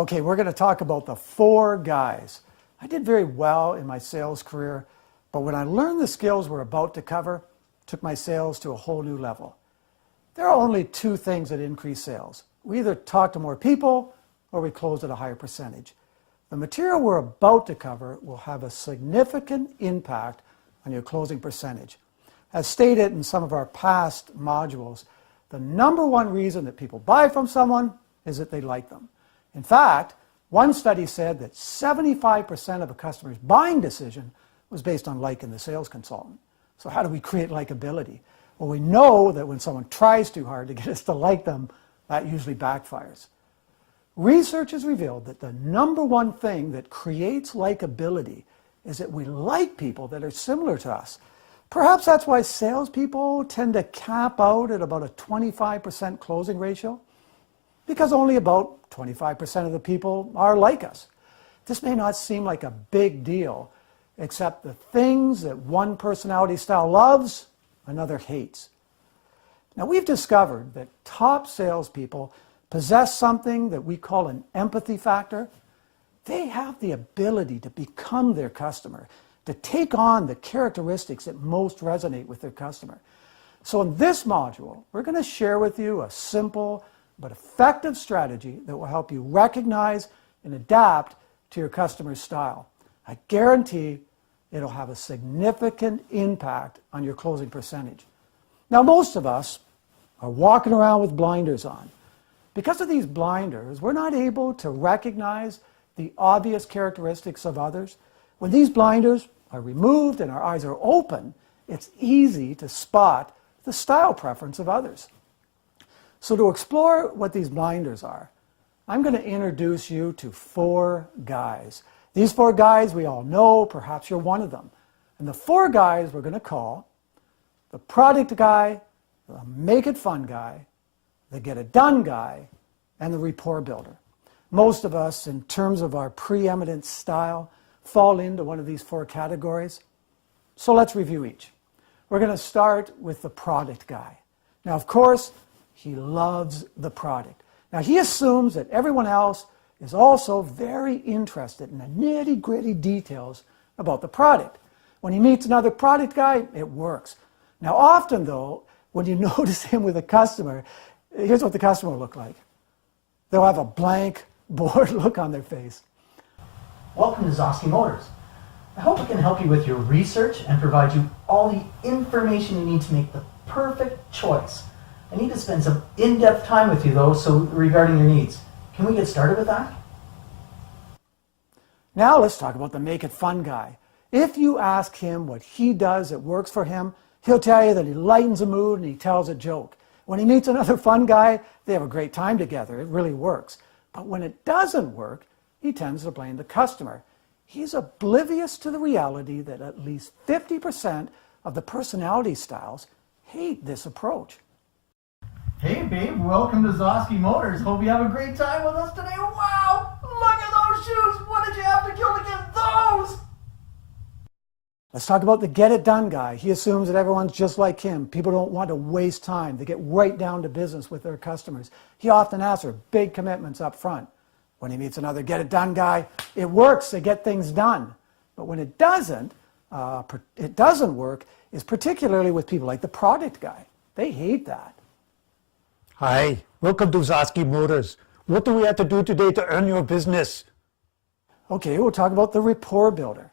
Okay, we're going to talk about the 4 guys. I did very well in my sales career, but when I learned the skills we're about to cover, it took my sales to a whole new level. There are only 2 things that increase sales. We either talk to more people or we close at a higher percentage. The material we're about to cover will have a significant impact on your closing percentage. As stated in some of our past modules, the #1 reason that people buy from someone is that they like them. In fact, one study said that 75% of a customer's buying decision was based on liking the sales consultant. So how do we create likability? Well, we know that when someone tries too hard to get us to like them, that usually backfires. Research has revealed that the #1 thing that creates likability is that we like people that are similar to us. Perhaps that's why salespeople tend to cap out at about a 25% closing ratio, because only about 25% of the people are like us. This may not seem like a big deal, except the things that one personality style loves, another hates. Now, we've discovered that top salespeople possess something that we call an empathy factor. They have the ability to become their customer, to take on the characteristics that most resonate with their customer. So in this module, we're going to share with you a simple but effective strategy that will help you recognize and adapt to your customer's style. I guarantee it'll have a significant impact on your closing percentage. Now, most of us are walking around with blinders on. Because of these blinders, we're not able to recognize the obvious characteristics of others. When these blinders are removed and our eyes are open, it's easy to spot the style preference of others. So to explore what these blinders are, I'm going to introduce you to 4 guys. These 4 guys we all know, perhaps you're one of them. And the 4 guys we're going to call the product guy, the make it fun guy, the get it done guy, and the rapport builder. Most of us, in terms of our preeminent style, fall into one of these 4 categories. So let's review each. We're going to start with the product guy. Now, of course, he loves the product. Now, he assumes that everyone else is also very interested in the nitty-gritty details about the product. When he meets another product guy, it works. Now, often, though, when you notice him with a customer, here's what the customer will look like. They'll have a blank, bored look on their face. Welcome to Zosky Motors. I hope I can help you with your research and provide you all the information you need to make the perfect choice. I need to spend some in-depth time with you, though, so regarding your needs. Can we get started with that? Now let's talk about the make it fun guy. If you ask him what he does that works for him, he'll tell you that he lightens the mood and he tells a joke. When he meets another fun guy, they have a great time together. It really works. But when it doesn't work, he tends to blame the customer. He's oblivious to the reality that at least 50% of the personality styles hate this approach. Hey babe, welcome to Zosky Motors. Hope you have a great time with us today. Wow! Look at those shoes! What did you have to kill to get those? Let's talk about the get it done guy. He assumes that everyone's just like him. People don't want to waste time. They get right down to business with their customers. He often asks for big commitments up front. When he meets another get it done guy, it works. They get things done. But when it doesn't work, is particularly with people like the product guy. They hate that. Hi, welcome to Zosky Motors. What do we have to do today to earn your business? Okay, we'll talk about the rapport builder.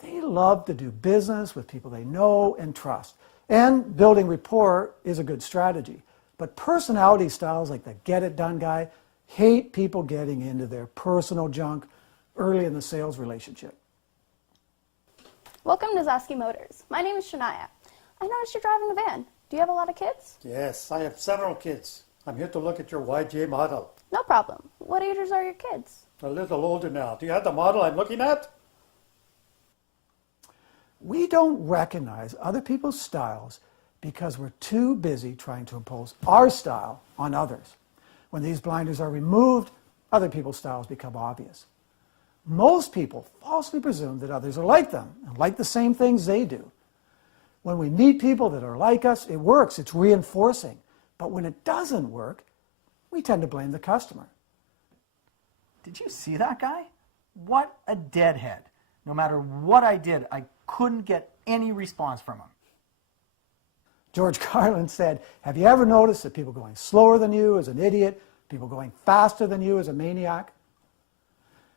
They love to do business with people they know and trust. And building rapport is a good strategy. But personality styles like the get it done guy hate people getting into their personal junk early in the sales relationship. Welcome to Zosky Motors. My name is Shania. I noticed you're driving a van. Do you have a lot of kids? Yes, I have several kids. I'm here to look at your YJ model. No problem. What ages are your kids? A little older now. Do you have the model I'm looking at? We don't recognize other people's styles because we're too busy trying to impose our style on others. When these blinders are removed, other people's styles become obvious. Most people falsely presume that others are like them and like the same things they do. When we meet people that are like us, it works, it's reinforcing. But when it doesn't work, we tend to blame the customer. Did you see that guy? What a deadhead. No matter what I did, I couldn't get any response from him. George Carlin said, have you ever noticed that people going slower than you is an idiot, people going faster than you is a maniac?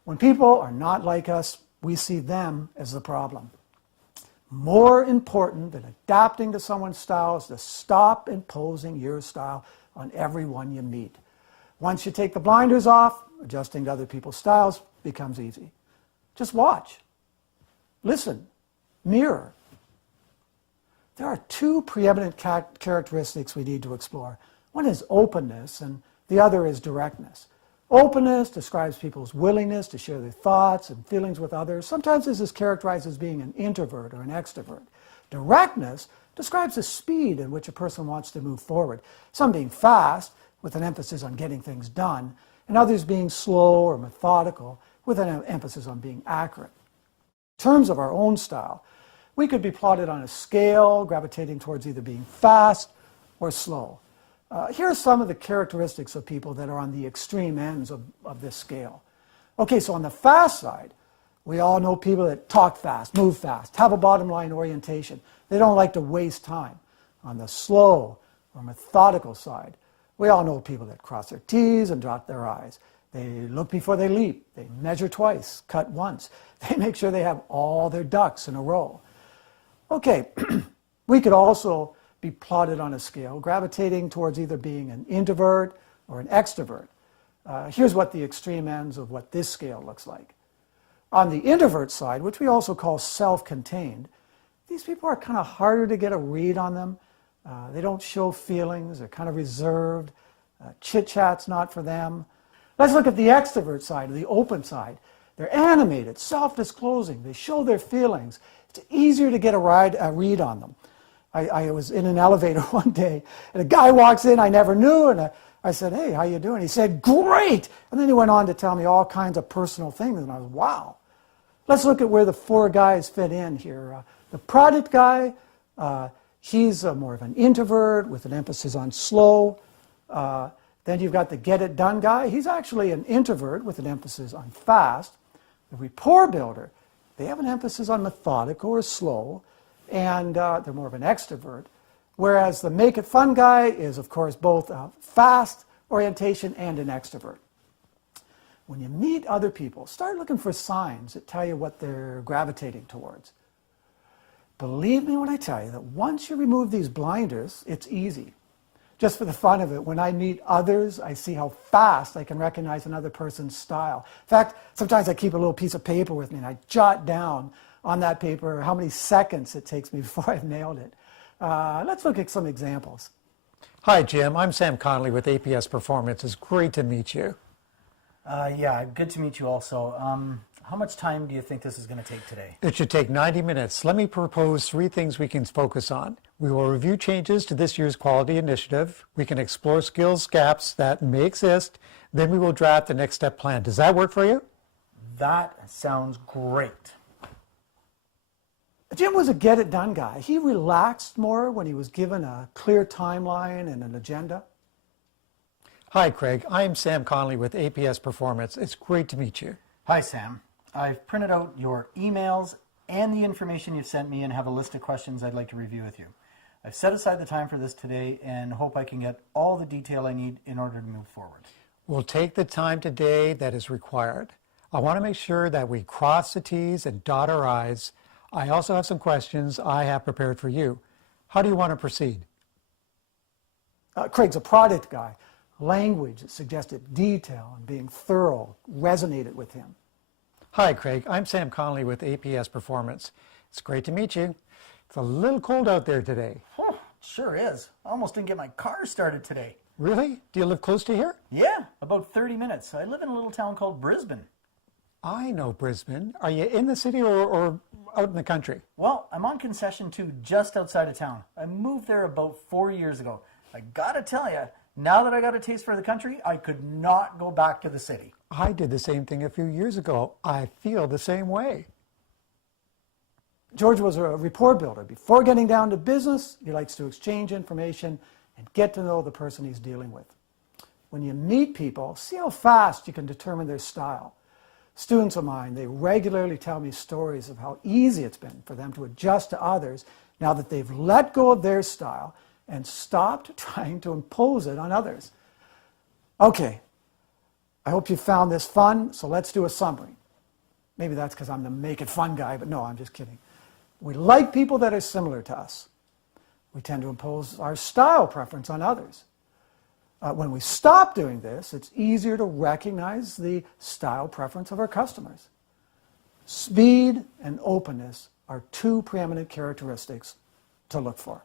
When people are not like us, we see them as the problem. More important than adapting to someone's style is to stop imposing your style on everyone you meet. Once you take the blinders off, adjusting to other people's styles becomes easy. Just watch, listen, mirror. There are two preeminent characteristics we need to explore. One is openness, and the other is directness. Openness describes people's willingness to share their thoughts and feelings with others. Sometimes this is characterized as being an introvert or an extrovert. Directness describes the speed in which a person wants to move forward, some being fast, with an emphasis on getting things done, and others being slow or methodical, with an emphasis on being accurate. In terms of our own style, we could be plotted on a scale, gravitating towards either being fast or slow. Here are some of the characteristics of people that are on the extreme ends of this scale. Okay, so on the fast side, we all know people that talk fast, move fast, have a bottom line orientation. They don't like to waste time. On the slow or methodical side, we all know people that cross their T's and dot their I's. They look before they leap. They measure twice, cut once. They make sure they have all their ducks in a row. Okay, we could also be plotted on a scale, gravitating towards either being an introvert or an extrovert. Here's what the extreme ends of what this scale looks like. On the introvert side, which we also call self-contained, these people are kind of harder to get a read on them. They don't show feelings, they're kind of reserved. Chit-chat's not for them. Let's look at the extrovert side, or the open side. They're animated, self-disclosing, they show their feelings. It's easier to get a read on them. I was in an elevator one day, and a guy walks in I never knew, and I said, hey, how you doing? He said, great! And then he went on to tell me all kinds of personal things, and I was, wow. Let's look at where the four guys fit in here. The product guy, he's more of an introvert with an emphasis on slow. Then you've got the get-it-done guy. He's actually an introvert with an emphasis on fast. The rapport builder, they have an emphasis on methodical or slow, and they're more of an extrovert. Whereas the make-it-fun guy is, of course, both a fast orientation and an extrovert. When you meet other people, start looking for signs that tell you what they're gravitating towards. Believe me when I tell you that once you remove these blinders, it's easy. Just for the fun of it, when I meet others, I see how fast I can recognize another person's style. In fact, sometimes I keep a little piece of paper with me and I jot down on that paper how many seconds it takes me before I've nailed it. Let's look at some examples. Hi, Jim. I'm Sam Connolly with APS Performance. It's great to meet you. Yeah, good to meet you also. How much time do you think this is going to take today? It should take 90 minutes. Let me propose 3 things we can focus on. We will review changes to this year's quality initiative. We can explore skills gaps that may exist. Then we will draft the next step plan. Does that work for you? That sounds great. Jim was a get-it-done guy. He relaxed more when he was given a clear timeline and an agenda. Hi, Craig. I'm Sam Connolly with APS Performance. It's great to meet you. Hi, Sam. I've printed out your emails and the information you've sent me and have a list of questions I'd like to review with you. I've set aside the time for this today and hope I can get all the detail I need in order to move forward. We'll take the time today that is required. I want to make sure that we cross the T's and dot our I's. I also have some questions I have prepared for you. How do you want to proceed? Craig's a product guy. Language that suggested detail and being thorough resonated with him. Hi, Craig. I'm Sam Connolly with APS Performance. It's great to meet you. It's a little cold out there today. Oh, sure is. I almost didn't get my car started today. Really? Do you live close to here? Yeah, about 30 minutes. I live in a little town called Brisbane. I know Brisbane. Are you in the city or out in the country? Well, I'm on concession 2 just outside of town. I moved there about 4 years ago. I gotta tell you, now that I got a taste for the country, I could not go back to the city. I did the same thing a few years ago. I feel the same way. George was a rapport builder. Before getting down to business, he likes to exchange information and get to know the person he's dealing with. When you meet people, see how fast you can determine their style. Students of mine, they regularly tell me stories of how easy it's been for them to adjust to others now that they've let go of their style and stopped trying to impose it on others. Okay, I hope you found this fun, so let's do a summary. Maybe that's because I'm the make it fun guy, but no, I'm just kidding. We like people that are similar to us. We tend to impose our style preference on others. When we stop doing this, it's easier to recognize the style preference of our customers. Speed and openness are two preeminent characteristics to look for.